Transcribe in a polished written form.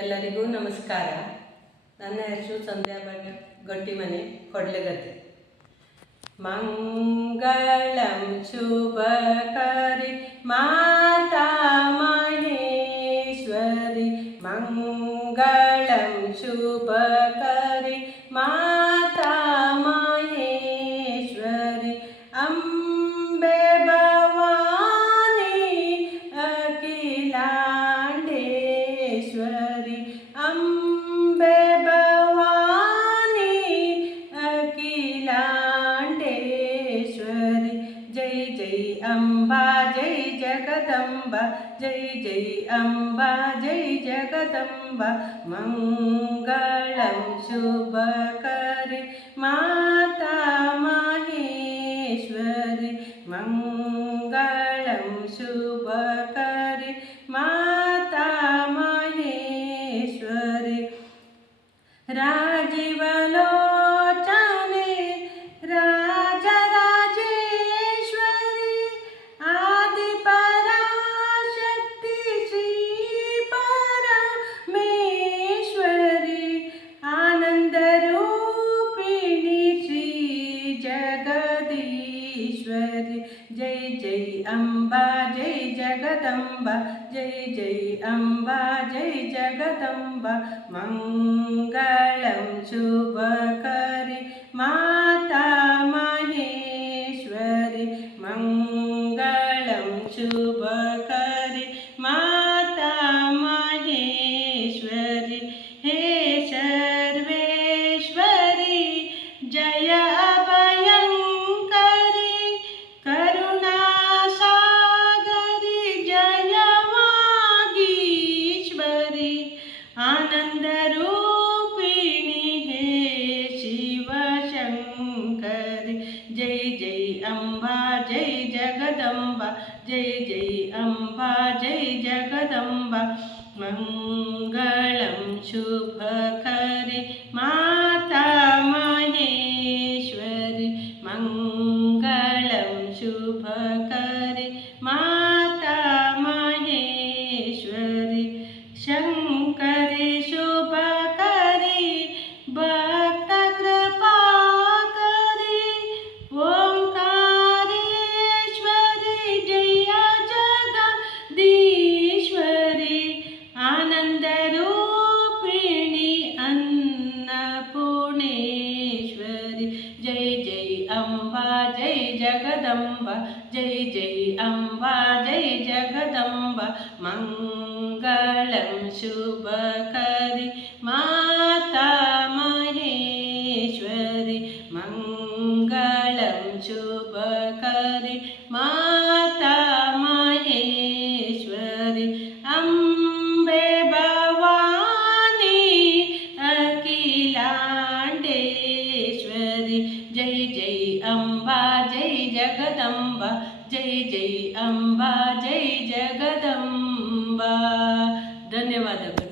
ಎಲ್ಲರಿಗೂ ನಮಸ್ಕಾರ. ನನ್ನ ಹೆಸರು ಸಂಧ್ಯಾ ಗಟ್ಟಿಮನೆ ಕೊಡ್ಲೆಗದ್ದೆ. ಮಂಗಳಂ ಶುಭಕರಿ ಮಾತಾ ಮಹೇಶ್ವರಿ, ಮಂಗಳಂ ಶುಭಕರಿ ಮಾತಾ ಮಹೇಶ್ವರಿ, ಅಂಬೆ ಭವಾನಿ ಅಖಿಲಾಂಡೇಶ್ವರಿ, ಅಂಬೆ ಭವಾನಿ ಅಖಿಲಾಂಡೇಶ್ವರಿ. ಜೈ ಜೈ ಅಂಬಾ ಜೈ ಜಗದಂಬಾ, ಜೈ ಜೈ ಅಂಬಾ ಜೈ ಜಗದಂಬಾ. ಮಂಗಳಂ ಶುಭಕರಿ ಮಾತಾ ಮಹೇಶ್ವರಿ, ಮಂಗಳಂ ಶುಭಕರಿ ಮಾತಾ ಮಹೇಶ್ವರಿ. ರಾಜೀವಲೋಚನೆ ರಾಜರಾಜೇಶ್ವರಿ, ಆದಿಪರಾಶಕ್ತಿ ಶ್ರೀ ಪರಮೇಶ್ವರಿ, ಆನಂದರೂಪಿಣಿ ಶ್ರೀ ಜಗದೀಶ್ವರಿ. ಜೈ ಜೈ ಅಂಬಾ ಜೈ ಜಗದಂಬಾ, ಜೈ ಜೈ ಅಂಬಾ ಜೈ ಜಗದಂಬಾ. ಮಂಗಳಂ ಶುಭಕರಿ ಮಾತಾ ಮಹೇಶ್ವರಿ, ಮಂಗಳಂ ಶುಭಕರಿ ಮಾತಾ ಮಹೇಶ್ವರಿ. ಹೇ ಸರ್ವೇಶ್ವರಿ ಜಯ ಭಯಂಕರಿ, ಕರುಣಾಸಾಗರಿ ಜಯವಾಗೀಶ್ವರಿ, ಆನಂದರೂಪಿಣಿ ಹೇ ಶಿವಶಂಕರಿ. ಜೈ ಜೈ ಅಂಬಾ ಜೈ ಜಗದಂಬಾ, ಜೈ ಜೈ ಅಂಬಾ ಜೈ ಜಗದಂಬಾ. ಮಂಗಳಂ ಶುಭಕರಿ ಮಾತಾ ಮಹೇಶ್ವರಿ, ಮಂಗಳಂ ಶುಭಕರಿ ಮಾತಾ ಮಹೇಶ್ವರಿ. ಶಂಕರಿ ಶುಭಕರಿ ಭಕ್ತ ಕೃಪಾಕರಿ, ಓಂಕಾರೇಶ್ವರಿ ಜಯ ಜಗದೀಶ್ವರಿ, ಆನಂದರೂಪಿಣಿ ಅನ್ನಪೂರ್ಣೇಶ್ವರಿ. ಜೈ ಜೈ ಅಂಬಾ ಜೈ ಜಗದಂಬಾ, ಜೈ ಜೈ ಅಂಬಾ ಜೈ ಜಗದಂಬಾ. ಮಂಗಳಂ ಶುಭಕರಿ ಮಾತಾ ಮಹೇಶ್ವರಿ, ಮಂಗಳಂ ಶುಭಕರಿ ಮಾತಾ ಮಹೇಶ್ವರಿ, ಅಂಬೆ ಭವಾನಿ ಅಖಿಲಾಂಡೇಶ್ವರಿ. ಜೈ ಜೈ ಅಂಬಾ ಜೈ ಜಗದಂಬಾ, ಜೈ ಜೈ ಅಂಬಾ ಜೈ ಜಗದಂಬಾ. ಧನ್ಯವಾದಗಳು.